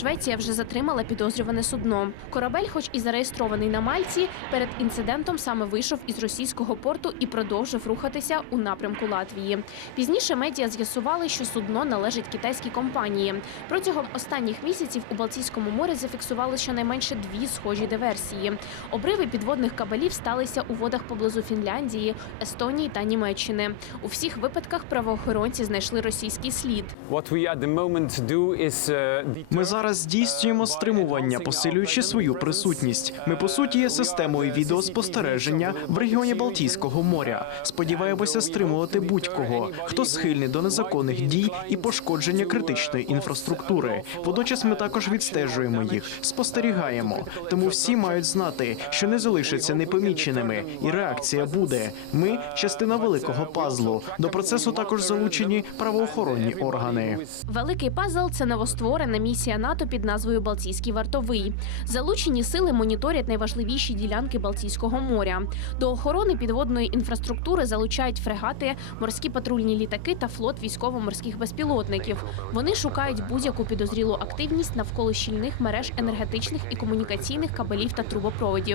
Швеція вже затримала підозрюване судно. Корабель, хоч і зареєстрований на Мальці, перед інцидентом саме вийшов із російського порту і продовжив рухатися у напрямку Латвії. Пізніше медіа з'ясували, що судно належить китайській компанії. Протягом останніх місяців у Балтійському морі зафіксували щонайменше дві схожі диверсії. Обриви підводних кабелів сталися у водах поблизу Фінляндії, Естонії та Німеччини. У всіх випадках правоохоронці знайшли російський слід. Uh, Ми зараз здійснюємо стримування, посилюючи свою присутність. Ми по суті є системою відеоспостереження в регіоні Балтійського моря. Сподіваємося стримувати будь-кого, хто схильний до незаконних дій і пошкодження критичної інфраструктури. Водночас ми також відстежуємо їх, спостерігаємо. Тому всі мають знати, що не залишаться непоміченими, і реакція буде. Ми частина великого пазлу. До процесу також залучені правоохоронні органи. Великий пазл це новостворена місія НАТО під назвою Балтійський вартовий. Залучені сили моніторять найважливіші ділянки Балтійського моря. До охорони підводної інфраструктури залучають фрегати, морські патрульні літаки та флот військово-морських безпілотників. Вони шукають будь-яку підозрілу активність навколо щільних мереж енергетичних і комунікаційних кабелів та трубопроводів.